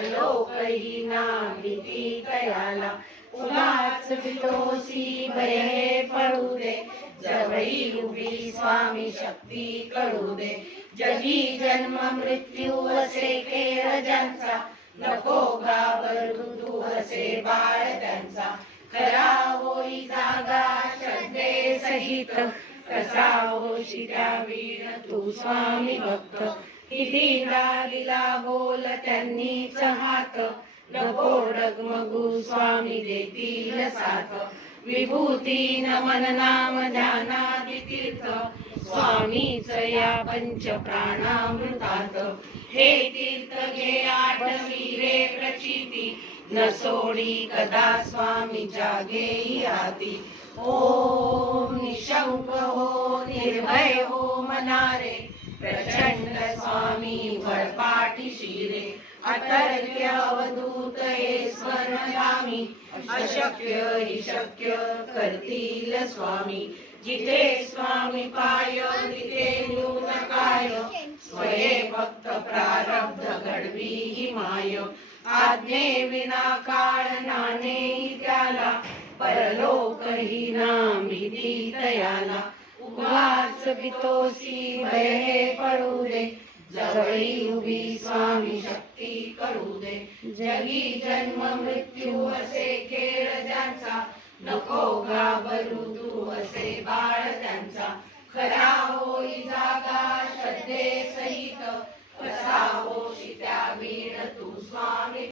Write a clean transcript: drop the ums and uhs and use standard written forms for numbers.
परलोकही ना भीती तयाला. उगाच भीतोसी भय हे पडू दे, जवळी उभी स्वामी शक्ती कळू दे. जगी जन्म मृत्यू असे खेळ ज्यांचा, नको घाबरू तू असे बाळ त्यांचा. खरा होई जागा श्रद्धे सहित, कसा होशी त्या वीण तू स्वामी भक्त. किती दिला बोल त्यांनीच हात, नको डगमगू स्वामी देतील साथ. विभूती नमन नाम ध्यानादि तीर्थ, स्वामीच या पंच प्राणामृतात. हे तीर्थ घे आठवी रे प्रचिती, न सोडी कदा स्वामीच्या घेई हाती. ओम निशंक हो निर्भय हो मनारे, प्रचंड स्वामी भरपाठीशी रे. अतर्क्य अवधूत हे स्वर्णगामी, अशक्य हि शक्य करतील स्वामी. जिथे स्वामी पाय तिथे न्यून काय, स्वये भक्त प्रारब्ध घडवी ही माय. आज्ञे विना काळ नाणे त्याला, परलोकही ना भीती तयाला. उगाच भीतोसी भय हे पडू दे, जवळी उभी स्वामी शक्ती करू दे. जगी जन्म मृत्यू असे खेळ ज्यांचा, नको घाबरू तू असे बाळ त्यांचा. खरा होई जागा श्रद्धे सहित, कसा